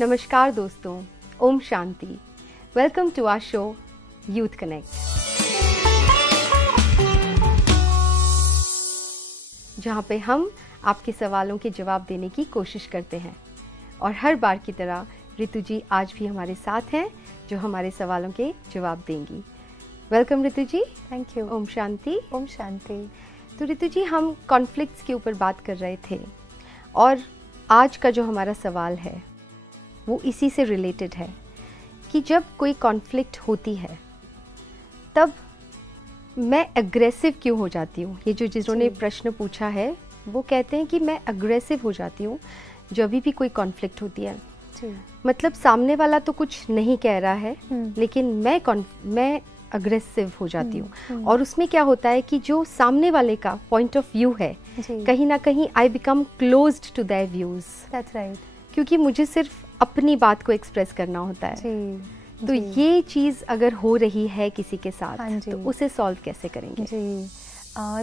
नमस्कार दोस्तों, ओम शांति। Welcome to our show youth connect, जहाँ पे हम आपके सवालों के जवाब देने की कोशिश करते हैं। और हर बार की तरह ऋतु जी आज भी हमारे साथ हैं, जो हमारे सवालों के जवाब देंगी। Welcome Ritu ji. Thank you. ओम शांति। ओम शांति। तो ऋतु जी, हम कॉन्फ्लिक्ट्स के ऊपर बात कर रहे थे और आज का जो हमारा सवाल है वो इसी से रिलेटेड है कि जब कोई कॉन्फ्लिक्ट होती है तब मैं अग्रेसिव क्यों हो जाती हूँ। ये जो जिन्होंने प्रश्न पूछा है वो कहते हैं कि मैं अग्रेसिव हो जाती हूँ जब भी कोई कॉन्फ्लिक्ट होती है। मतलब सामने वाला तो कुछ नहीं कह रहा है लेकिन मैं अग्रेसिव हो जाती हूँ। और उसमें क्या होता है कि जो सामने वाले का पॉइंट ऑफ व्यू है, कहीं ना कहीं I become closed to their views. That's right. क्योंकि मुझे सिर्फ अपनी बात को एक्सप्रेस करना होता है। तो ये चीज़ अगर हो रही है किसी के साथ तो उसे सॉल्व कैसे करेंगे?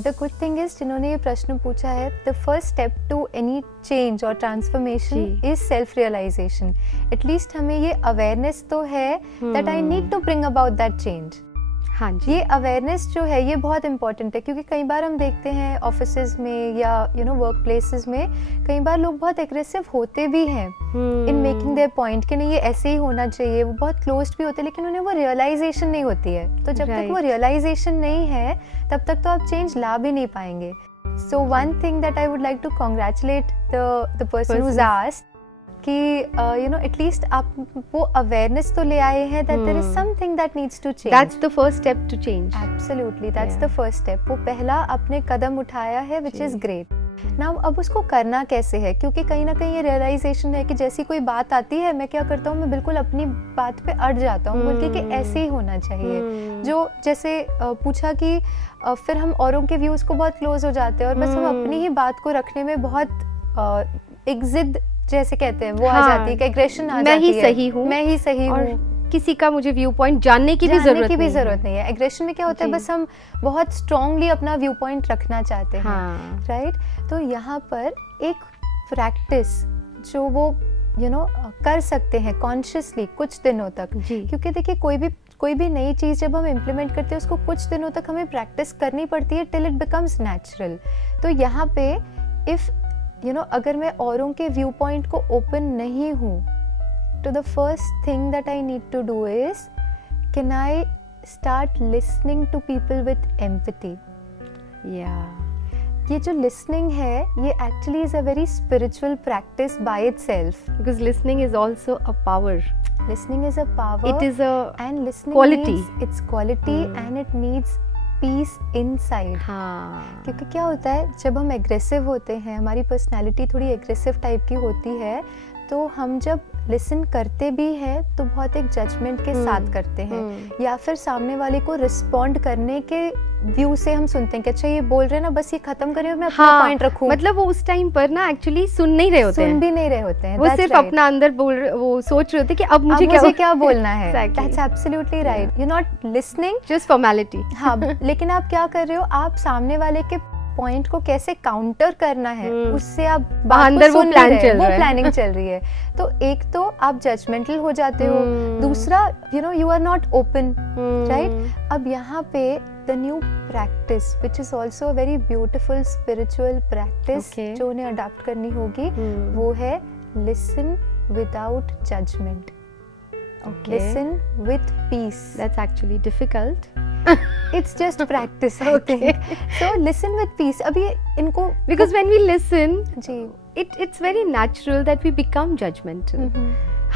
द गुड थिंग इज, जिन्होंने ये प्रश्न पूछा है, the first step to any change और transformation is self realization. At least हमें ये अवेयरनेस तो है that I need to bring about that change. हाँ जी, ये अवेयरनेस जो है ये बहुत इंपॉर्टेंट है, क्योंकि कई बार हम देखते हैं ऑफिसेज में या वर्क प्लेसेस में कई बार लोग बहुत एग्रेसिव होते भी हैं इन मेकिंग देयर पॉइंट कि नहीं ये ऐसे ही होना चाहिए। वो बहुत क्लोज्ड भी होते हैं लेकिन उन्हें वो रियलाइजेशन नहीं होती है। तो जब तक वो रियलाइजेशन नहीं है तब तक तो आप चेंज ला भी नहीं पाएंगे। So one thing that I would like to congratulate the person who asked कि एटलीस्ट आप वो अवेयरनेस तो ले आए हैं that there is something that needs to change. That's the first step to change. Absolutely, that's the first step. वो पहला आपने कदम उठाया है, व्हिच इज ग्रेट। नाउ अब उसको करना कैसे है, क्योंकि कहीं ना कहीं ये रियलाइजेशन है कि जैसी कोई बात आती है मैं क्या करता हूँ, मैं बिल्कुल अपनी बात पे अड़ जाता हूँ बोल के कि ऐसे ही होना चाहिए। जो जैसे पूछा कि फिर हम औरों के व्यूज को बहुत क्लोज हो जाते हैं और बस हम अपनी ही बात को रखने में बहुत एक जिद जैसे कहते हैं वो आ जाती है कि एग्रेशन आ जाती है। मैं ही सही हूँ, किसी का मुझे व्यू पॉइंट जानने की भी जरूरत नहीं है। एग्रेशन में क्या होता है, बस हम बहुत स्ट्रांगली अपना व्यू पॉइंट रखना चाहते हैं। राइट। तो यहाँ पर एक प्रैक्टिस जो वो कर सकते हैं कॉन्शियसली कुछ दिनों तक, क्योंकि देखिए कोई भी नई चीज़ जब हम इम्प्लीमेंट करते हैं उसको कुछ दिनों तक हमें प्रैक्टिस करनी पड़ती है टिल इट बिकम्स नेचुरल। तो यहाँ पे इफ़ अगर मैं औरों के व्यू पॉइंट को ओपन नहीं हूँ, तो the first thing that I need to do is, can I start listening to people with empathy. ये जो लिसनिंग है ये actually is a very spiritual practice by itself, because listening is also a power. Listening is a power. It is a and listening quality. It's quality and it needs peace inside. हाँ। क्योंकि क्या होता है जब हम aggressive होते हैं, हमारी पर्सनालिटी थोड़ी एग्रेसिव टाइप की होती है, तो हम जब लिसन करते भी हैं तो बहुत एक जजमेंट के साथ करते हैं, या फिर सामने वाले को रिस्पॉन्ड करने के व्यू से हम सुनते हैं कि अच्छा ये बोल रहे हैं ना, बस ये खत्म करें और मैं अपना पॉइंट रखूं। मतलब वो उस टाइम पर ना एक्चुअली सुन नहीं रहे होते हैं, सुन भी नहीं रहे होते हैं, वो सिर्फ अपना अंदर वो सोच रहे होते हैं कि अब मुझे क्या बोलना है। That's absolutely right. You not listening, just formality. हाँ, लेकिन आप क्या कर रहे हो, आप सामने वाले के पॉइंट को कैसे काउंटर करना है उससे आप अंदर वो प्लानिंग चल रही है। तो एक तो आप जजमेंटल हो जाते हो, दूसरा you are not open. Right. अब यहाँ पे the new practice which is also a very beautiful spiritual practice जो उन्हें अडॉप्ट करनी होगी, वो है listen without judgement. Listen with peace. That's actually difficult. It's just practice, I think. So listen with peace. अभी इनको because when we listen, it's very natural that we become judgmental.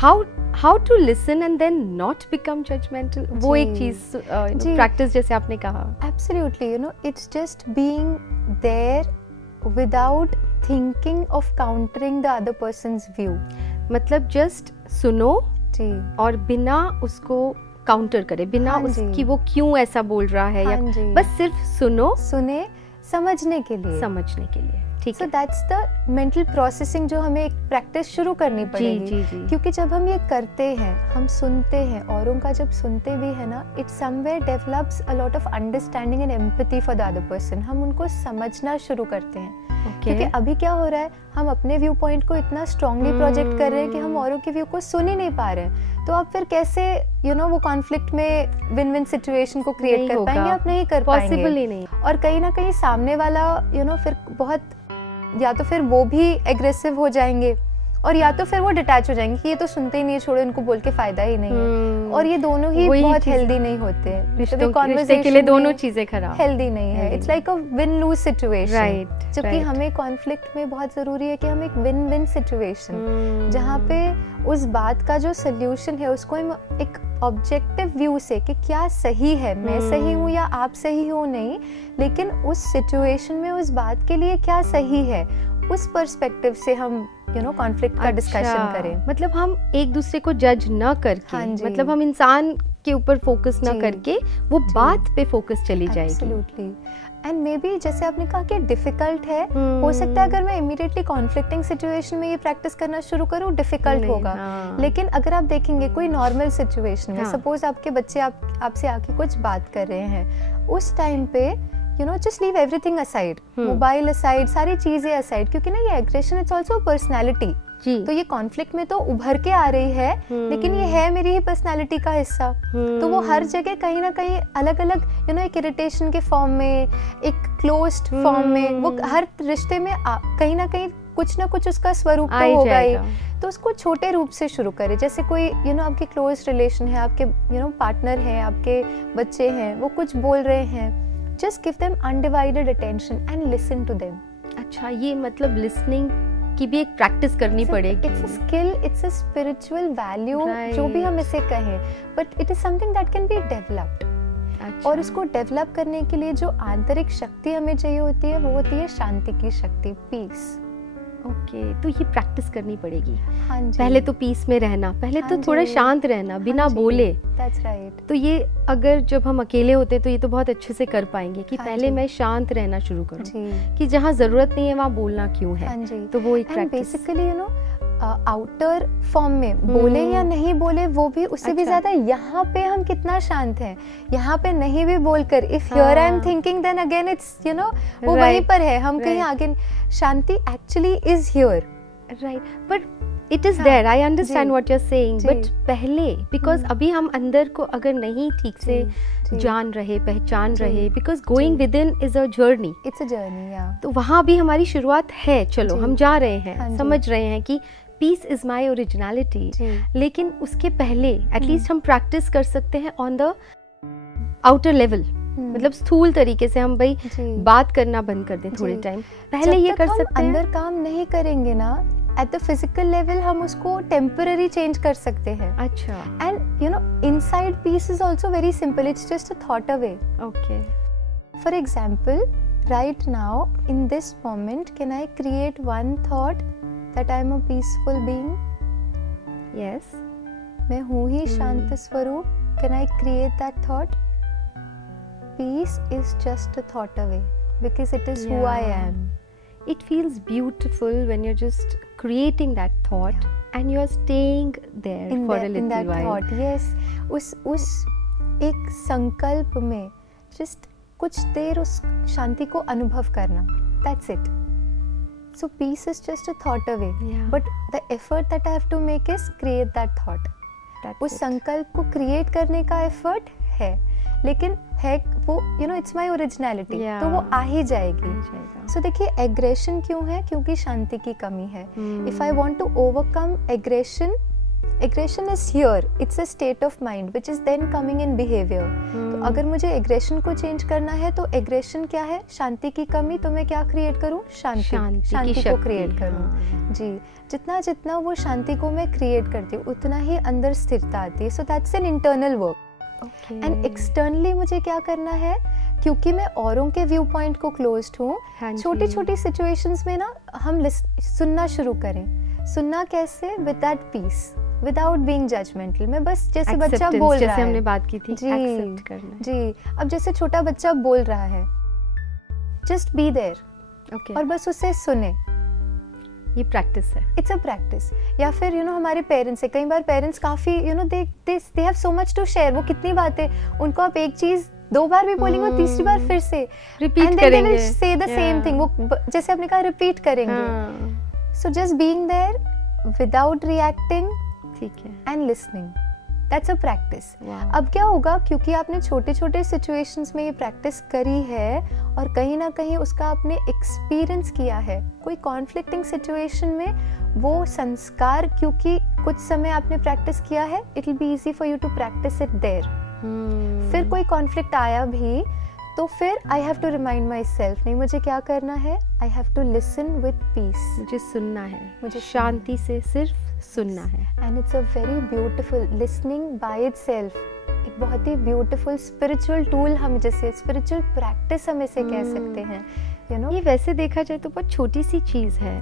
How to listen and then not become judgmental? वो एक चीज practice जैसे आपने कहा। Absolutely, it's just being there without thinking of countering the other person's view. मतलब just सुनो और बिना उसको काउंटर करे, बिना उसकी वो क्यों ऐसा बोल रहा है, या बस सिर्फ सुने समझने के लिए। ठीक है। So that's the mental processing जो हमें एक प्रैक्टिस शुरू करनी पड़ेगी। क्योंकि जब हम ये करते हैं, हम सुनते हैं, औरों का जब सुनते भी है ना, it somewhere develops a lot of understanding and empathy for the other person. हम उनको समझना शुरू करते हैं। क्योंकि अभी क्या हो रहा है, हम अपने व्यू पॉइंट को इतना स्ट्रांगली प्रोजेक्ट कर रहे हैं कि हम औरों के व्यू को सुन ही नहीं पा रहे हैं। तो आप फिर कैसे वो कॉन्फ्लिक्ट में विन विन सिचुएशन को क्रिएट कर पाएंगे? आप नहीं कर पाएंगे, पॉसिबल ही नहीं। और कहीं ना कहीं सामने वाला फिर बहुत, या तो फिर वो भी एग्रेसिव हो जाएंगे और या तो फिर वो डिटैच हो जाएंगे कि ये तो सुनते ही नहीं है, छोड़ो इनको बोल के फायदा ही नहीं है। और ये दोनों ही बहुत हेल्दी नहीं होते, रिश्ते के लिए दोनों चीजें खराब, हेल्दी नहीं है। It's like a win loose situation, जबकि हमें कॉन्फ्लिक्ट में बहुत जरूरी है कि हम एक विन विन सिचुएशन, जहाँ पे उस बात का जो सोल्यूशन है उसको हम एक ऑब्जेक्टिव व्यू से कि क्या सही है, मैं सही हूँ या आप सही हो नहीं, लेकिन उस सिचुएशन में उस बात के लिए क्या सही है, उस पर्सपेक्टिव से हम कॉन्फ्लिक्ट का डिस्कशन करें। मतलब हम एक दूसरे को जज न करके, मतलब हम इंसान के ऊपर फोकस न करके वो बात पे फोकस चली जाएगी। एब्सोल्युटली। एंड मे बी जैसे आपने कहा कि डिफिकल्ट है, हो सकता है अगर मैं इमीडिएटली कॉन्फ्लिक्टिंग सिचुएशन में ये प्रैक्टिस करना शुरू करूँ डिफिकल्ट होगा, लेकिन अगर आप देखेंगे कोई नॉर्मल सिचुएशन में, सपोज आपके बच्चे आपसे आके कुछ बात कर रहे हैं, उस टाइम पे just leave everything aside, mobile aside, सारी चीजें aside, क्योंकि ना ये एग्रेशन इट्स आल्सो पर्सनालिटी। तो ये कॉन्फ्लिक्ट में तो उभर के आ रही है, लेकिन ये है मेरी ही पर्सनालिटी का हिस्सा। तो वो हर जगह कहीं ना कहीं अलग अलग एक इरिटेशन के फॉर्म में, एक क्लोज्ड फॉर्म में, वो हर रिश्ते में कहीं ना कहीं कुछ ना कुछ उसका स्वरूप तो होगा ही। तो उसको छोटे रूप से शुरू करें, जैसे कोई आपके क्लोज रिलेशन है, आपके पार्टनर है, आपके बच्चे हैं, वो कुछ बोल रहे हैं, just give them undivided attention and listen to them। अच्छा, ये मतलब listening की भी एक प्रैक्टिस करनी पड़ेगी। It's a skill, it's a spiritual value, जो भी हम इसे कहें, but it is something that can be developed। अच्छा। और इसको डेवलप करने के लिए जो आंतरिक शक्ति हमें चाहिए होती है, वो होती है शांति की शक्ति, पीस। ओके, तो ये प्रैक्टिस करनी पड़ेगी। हाँ जी। पहले तो पीस में रहना, पहले तो थोड़ा शांत रहना, बिना बोले। That's right। तो ये अगर जब हम अकेले होते तो ये तो बहुत अच्छे से कर पाएंगे कि पहले मैं शांत रहना शुरू करूं, कि जहाँ जरूरत नहीं है वहाँ बोलना क्यों है। तो वो एक प्रैक्टिस। बेसिकली आउटर फॉर्म में बोले या नहीं बोले, वो भी उससे भी ज्यादा यहाँ पे हम कितना शांत हैं, यहाँ पे नहीं भी बोलकर, if here I am thinking then again it's वो वहीं पर है, हम कहीं आगे। Shanti actually is here, right, but it is there, I understand what you are saying, but पहले बिकॉज अभी हम अंदर को अगर नहीं ठीक से जान रहे, पहचान रहे, because going with in is a journey, it's a journey, या तो वहाँ भी हमारी शुरुआत है। चलो हम जा रहे हैं, समझ रहे हैं कि पीस इज माई ओरिजिनलिटी, लेकिन उसके पहले एटलीस्ट हम प्रैक्टिस कर सकते हैं ऑन द आउटर लेवल, मतलब स्थूल तरीके से हम भाई बात करना बंद कर दें थोड़े टाइम पहले, ये कर सकते हैं। अंदर काम नहीं करेंगे ना, एट द फिजिकल लेवल हम उसको टेम्पररी चेंज कर सकते हैं। अच्छा। And inside peace is also very simple, it's just a thought away. Okay, for example, right now in this moment can I create one thought that I am a peaceful being? Yes। मैं हूँ ही शांत स्वरूप। Can I create that thought? Peace is just a thought away because it is who I am. It feels beautiful when you're just creating that thought and you're staying there for a little while. In that thought, yes. उस एक संकल्प में just कुछ देर उस शांति को अनुभव करना। That's it. So peace is just a thought away, but the effort that I have to make is create that thought. उस संकल्प को क्रिएट करने का एफर्ट है, लेकिन है वो it's my originality, तो वो आ ही जाएगी। So देखिए, एग्रेशन क्यों है? क्योंकि शांति की कमी है। If I want to overcome aggression is here, it's a state of mind which is then coming in behavior। तो अगर मुझे एग्रेशन को चेंज करना है, तो एग्रेशन क्या है? शांति की कमी। तो मैं क्या क्रिएट करूँ? शांति को क्रिएट करूँ। जी, जितना वो शांति को मैं क्रिएट करती हूँ, उतना ही अंदर स्थिरता आती है। So that's an internal work. And externally मुझे क्या करना है? क्योंकि मैं औरों के व्यू पॉइंट को क्लोज्ड हूँ, छोटी छोटी सिचुएशंस में ना हम सुनना शुरू करें। सुनना कैसे? With that peace, without being judgemental. मैं बस जैसे बच्चा बोल रहा है, जैसे हमने बात की थी, एक्सेप्ट करना। जी, अब जैसे छोटा बच्चा बोल रहा है, जस्ट बी देयर, और बस उसे सुने। ये प्रैक्टिस है, इट्स अ प्रैक्टिस। या फिर हमारे पेरेंट्स है, कई बार पेरेंट्स काफी they have so much to share, वो कितनी बातें, उनको आप एक चीज 2 बार भी बोलेंगे और तीसरी बार फिर से रिपीट करेंगे, से द सेम थिंग, वो जैसे आपने कहा रिपीट करेंगे। So just being there without reacting, ठीक है, and listening, that's a practice. अब क्या होगा, क्योंकि आपने छोटे छोटे सिचुएशंस में ये प्रैक्टिस करी है और कहीं ना कहीं उसका आपने एक्सपीरियंस किया है, कोई कॉन्फ्लिक्टिंग सिचुएशन में वो संस्कार, क्योंकि कुछ समय आपने प्रैक्टिस किया है, it will be easy for you to practise it there. फिर कोई कॉन्फ्लिक्ट आया भी तो फिर I have to remind myself, नहीं मुझे क्या करना है, I have to listen with peace, मुझे सुनना है, मुझे शांति से सिर्फ सुनना है। And it's a very beautiful, listening by itself एक बहुत ही ब्यूटिफुल स्पिरिचुअल टूल, हम जैसे स्पिरिचुअल प्रैक्टिस हम इसे कह सकते हैं, यू नो। ये वैसे देखा जाए तो बहुत छोटी सी चीज़ है,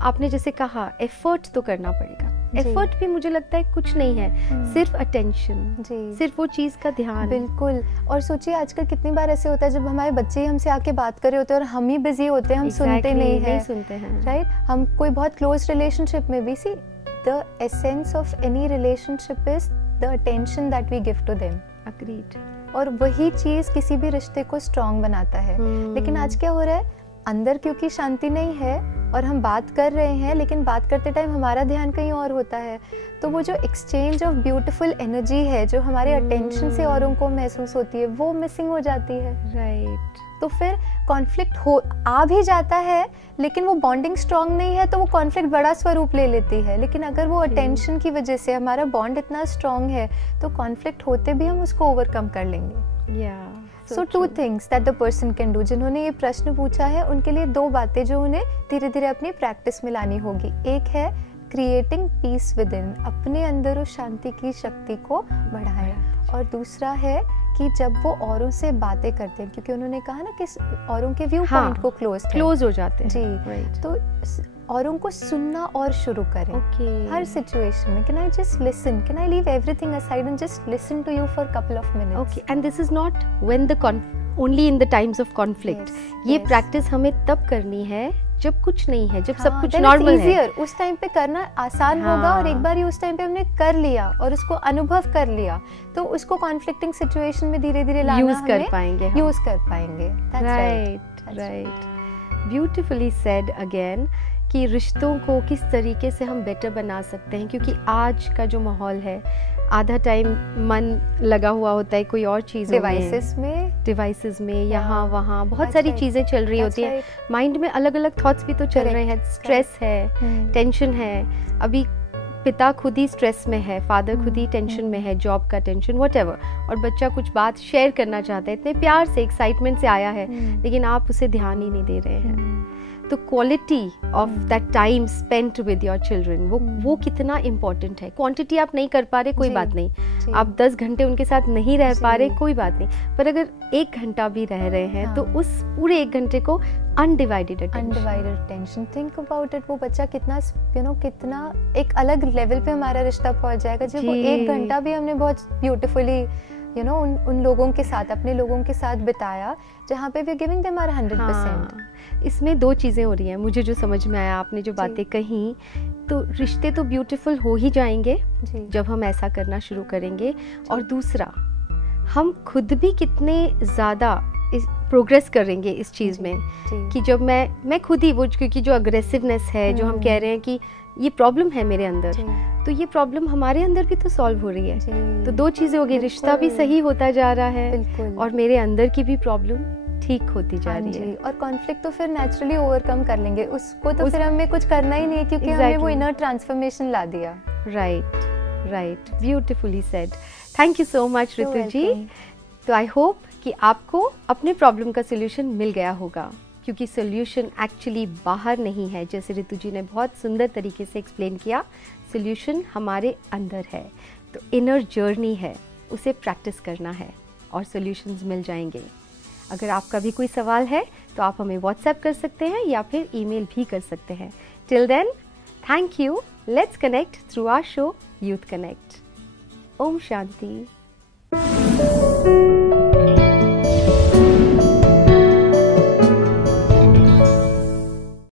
आपने जैसे कहा एफर्ट तो करना पड़ेगा, एफर्ट भी मुझे लगता है कुछ नहीं है, सिर्फ अटेंशन, सिर्फ वो चीज़ का ध्यान। बिल्कुल। और सोचिए आजकल कितनी बार ऐसे होता है जब हमारे बच्चे हमसे आके बात कर रहे होते हैं और हम ही बिजी होते हैं, हम सुनते नहीं हैं, राइट। हम कोई बहुत क्लोज रिलेशनशिप में भी, see the essence of any relationship is the attention that we give to them. Agreed. और वही चीज किसी भी रिश्ते को स्ट्रॉन्ग बनाता है। लेकिन आज क्या हो रहा है, अंदर क्योंकि शांति नहीं है और हम बात कर रहे हैं, लेकिन बात करते टाइम हमारा ध्यान कहीं और होता है, तो वो जो एक्सचेंज ऑफ ब्यूटीफुल एनर्जी है जो हमारे अटेंशन से औरों को महसूस होती है, वो मिसिंग हो जाती है, राइट। तो फिर कॉन्फ्लिक्ट आ भी जाता है, लेकिन वो बॉन्डिंग स्ट्रॉन्ग नहीं है तो वो कॉन्फ्लिक्ट बड़ा स्वरूप ले लेती है। लेकिन अगर वो अटेंशन की वजह से हमारा बॉन्ड इतना स्ट्रॉन्ग है तो कॉन्फ्लिक्ट होते भी हम उसको ओवरकम कर लेंगे। सो 2 things that the person can do. जिन्होंने ये प्रश्न पूछा है उनके लिए 2 बातें जो उन्हें धीरे धीरे अपनी प्रैक्टिस में लानी होगी। एक है क्रिएटिंग पीस विद इन, अपने अंदर उस शांति की शक्ति को बढ़ाएं, और दूसरा है कि जब वो औरों से बातें करते हैं, क्योंकि उन्होंने कहा ना कि औरों के व्यू पॉइंट को क्लोज हो जाते हैं जी, तो औरों को सुनना और शुरू करें हर सिचुएशन में। Can I just listen, can I leave everything aside and just listen to you for couple of minutes. Okay, and this is not when the only in the times of conflict. ये practice हमें तब करनी है जब कुछ नहीं है, जब सब कुछ नॉर्मल है। उस टाइम पे करना आसान होगा, और एक बार ही उस टाइम पे हमने कर लिया और उसको अनुभव कर लिया तो उसको कॉन्फ्लिक्टिंग सिचुएशन में धीरे धीरे लाना यूज कर पाएंगे। राइट। ब्यूटिफुली सेड अगेन कि रिश्तों को किस तरीके से हम बेटर बना सकते हैं, क्योंकि आज का जो माहौल है, आधा टाइम मन लगा हुआ होता है कोई और चीज़ों में, डिवाइसेस में, यहाँ वहाँ बहुत सारी चीज़ें चल रही होती हैं, माइंड में अलग अलग थॉट्स भी तो चल रहे हैं, स्ट्रेस है, टेंशन है। अभी पिता खुद ही स्ट्रेस में है, फादर खुद ही टेंशन में है, जॉब का टेंशन, व्हाटएवर, और बच्चा कुछ बात शेयर करना चाहता है, इतने प्यार से एक्साइटमेंट से आया है, लेकिन आप उसे ध्यान ही नहीं दे रहे हैं। तो quality of that time spent with your children, वो कितना इम्पोर्टेंट है। क्वांटिटी आप नहीं कर पा रहे, कोई बात नहीं, आप 10 घंटे उनके साथ नहीं रह पा रहे, कोई बात नहीं, पर अगर 1 घंटा भी रह रहे हैं तो उस पूरे 1 घंटे को undivided attention, think about it. वो बच्चा कितना कितना एक अलग लेवल पे हमारा रिश्ता पहुंच जाएगा जब वो 1 घंटा भी हमने बहुत ब्यूटीफुली उन लोगों के साथ, अपने लोगों के साथ बिताया, जहाँ पे वी गिविंग देम आवर 100%। इसमें 2 चीज़ें हो रही हैं मुझे जो समझ में आया, आपने जो बातें कही, तो रिश्ते तो ब्यूटीफुल हो ही जाएंगे जब हम ऐसा करना शुरू करेंगे, और दूसरा हम खुद भी कितने ज़्यादा प्रोग्रेस करेंगे इस चीज़ में कि जब मैं खुद ही वो, क्योंकि जो अग्रेसिवनेस है, जो हम कह रहे हैं कि ये प्रॉब्लम है मेरे अंदर, तो ये प्रॉब्लम हमारे अंदर भी तो सॉल्व हो रही है। तो 2 चीज़ें हो गई, रिश्ता भी सही होता जा रहा है और मेरे अंदर की भी प्रॉब्लम ठीक होती जा रही है। और कॉन्फ्लिक्ट तो फिर नेचुरली ओवरकम कर लेंगे, उसको तो फिर हमें कुछ करना ही नहीं है, क्योंकि हमने वो इनर ट्रांसफॉर्मेशन ला दिया। Right, beautifully said. Thank you so much Ritu ji. तो आई होप कि आपको अपने प्रॉब्लम का सोल्यूशन मिल गया होगा, क्योंकि सोल्यूशन एक्चुअली बाहर नहीं है, जैसे ऋतु जी ने बहुत सुंदर तरीके से एक्सप्लेन किया, सोल्यूशन हमारे अंदर है। तो इनर जर्नी है, उसे प्रैक्टिस करना है और सोल्यूशंस मिल जाएंगे। अगर आपका भी कोई सवाल है तो आप हमें व्हाट्सएप कर सकते हैं या फिर ईमेल भी कर सकते हैं। Till then, thank you. Let's connect through our show youth connect. ओम शांति।